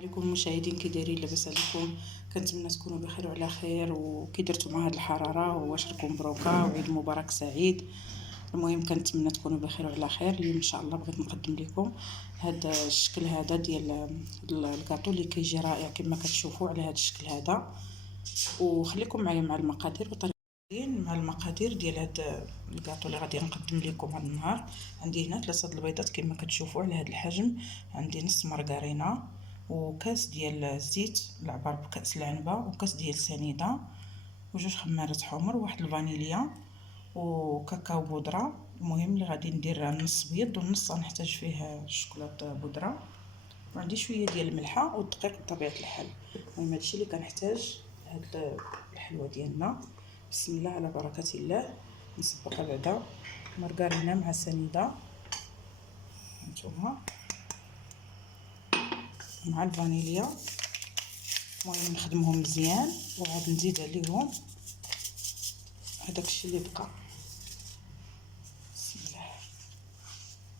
عليكم المشاهدين، كي دايرين؟ لاباس عليكم؟ كنتمنى تكونوا بخير وعلى خير. وكي درتوا مع هاد الحراره؟ واش راكم مبروكه وعيد مبارك سعيد. المهم كنتمنى تكونوا بخير وعلى خير. اليوم ان شاء الله بغيت نقدم لكم هذا الشكل هذا ديال الكاطو اللي كيجي رائع كما كتشوفوا على هذا الشكل هذا. وخليكم معايا مع المقادير مع المقادير ديال هذا الكاطو اللي غادي نقدم لكم هذا النهار. عندي هنا 3 البيضات كما كتشوفوا على هذا الحجم. عندي نص مارغرينا وكاس ديال الزيت العبار بكاس العنبه وكاس ديال السنيده وجوج خمارات حمر وواحد الفانيليا وكاكاو بودره. المهم اللي غادي ندير نص بيض والنص غنحتاج فيه الشوكولاته بودره. وعندي شويه ديال الملحه والدقيق بطبيعه الحال. المهم هادشي اللي كنحتاج هاد الحلوه ديالنا. بسم الله على بركه الله. نسبقها بعدا مارغرينا مع سنيده هانتوما مع الفانيليا. المهم نخدمهم مزيان وعاد نزيد عليهم هذاك الشيء اللي بقى. بسم الله.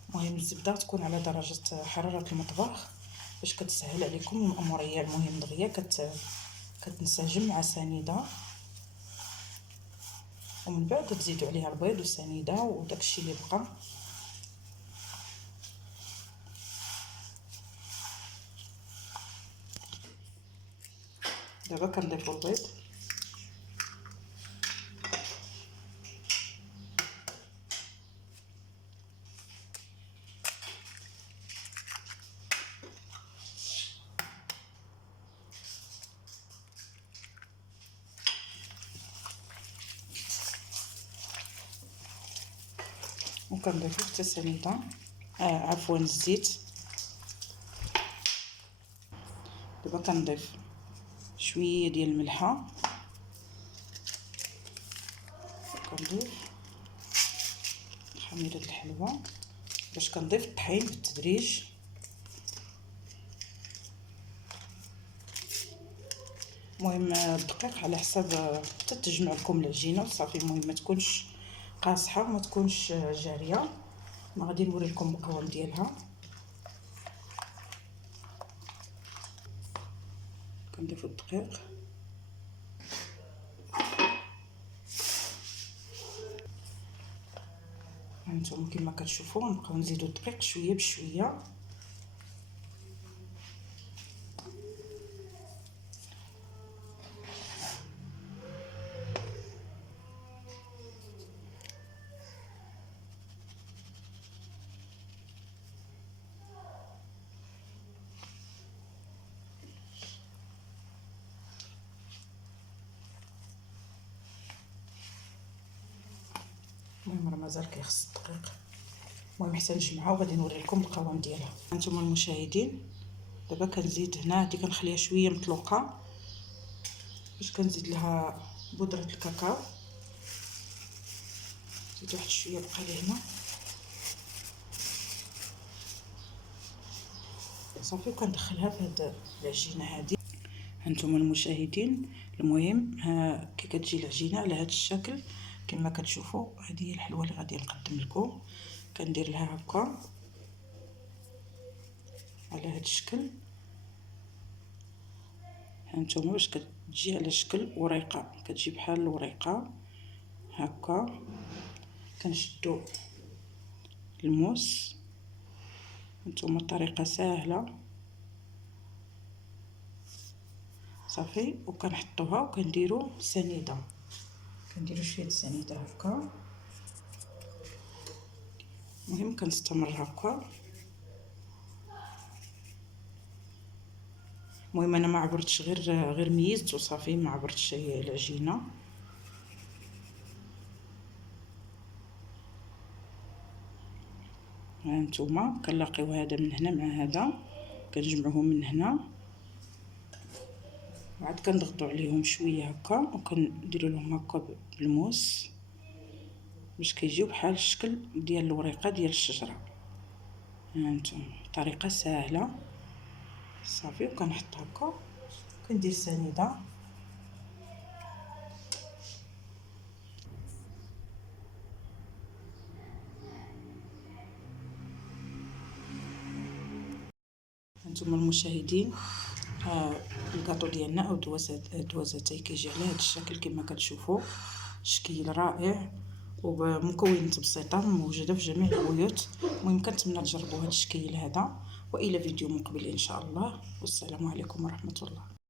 المهم الزبده تكون على درجه حراره المطبخ باش كتسهل عليكم المأموريه. المهم دغيا كتنسجم مع سنيده ومن بعد تزيدوا عليها البيض والسنيده وداك الشيء اللي بقى. دابا كنضيفوا البيض وكنضيفوا حتى السنيده عفوا الزيت. دابا كنضيف شويه ديال الملحه، كنضيف خميره الحلوه باش كنضيف الطحين بالتدريج. المهم الدقيق على حساب حتى تجمع لكم العجينه وصافي. المهم ما تكونش قاصحه وما تكونش جاريه. ما غادي نوري لكم المقوام ديالها. كنضيفوا الدقيق هانتوما كما كتشوفوا. نبقاو نزيدوا الدقيق شويه بشويه. المهم راه مازال كيخص الدقيق. المهم حتى نجمعها وغادي نوري لكم القوام ديالها. هانتوما المشاهدين دابا كنزيد هنا هادي كنخليها شويه مطلوقه باش كنزيد لها بودره الكاكاو. زيد واحد شويه بقى لي هنا صافي. وكندخلها في هاد العجينه هادي. هانتوما المشاهدين المهم كي كتجي العجينه على هاد الشكل كما كتشوفوا. هذه هي الحلوه اللي غادي نقدم لكم. كندير لها هكا على هاد الشكل. هانتوما باش كتجي على شكل وريقه، كتجي بحال الوريقه هكا. كنشدو الموس. هانتوما الطريقه سهله صافي. وكنحطوها وكنديروا سنيده، كنديروا شويه السنيده هكا. المهم كنستمر هكا. المهم انا ما عبرتش غير ميزت وصافي، ما عبرتش العجينه. هانتوما كنلاقيو هذا من هنا مع هذا، كنجمعوهم من هنا وعاد كنضغطوا عليهم شويه هكا وكنديروا لهم هكا بالموس باش كيجيو بحال الشكل ديال الوريقه ديال الشجره. هانتوما طريقه سهله صافي. وكنحط هكا كندير سنيده. هانتوما المشاهدين، الكاطو ديالنا او دوازاتاي كيجي على هذا الشكل كما كتشوفوا، شكل رائع وبمكونات بسيطه موجوده في جميع البيوت. المهم كنتمنى تجربوا هذا الشكل هذا، والى فيديو مقبل ان شاء الله، والسلام عليكم ورحمه الله.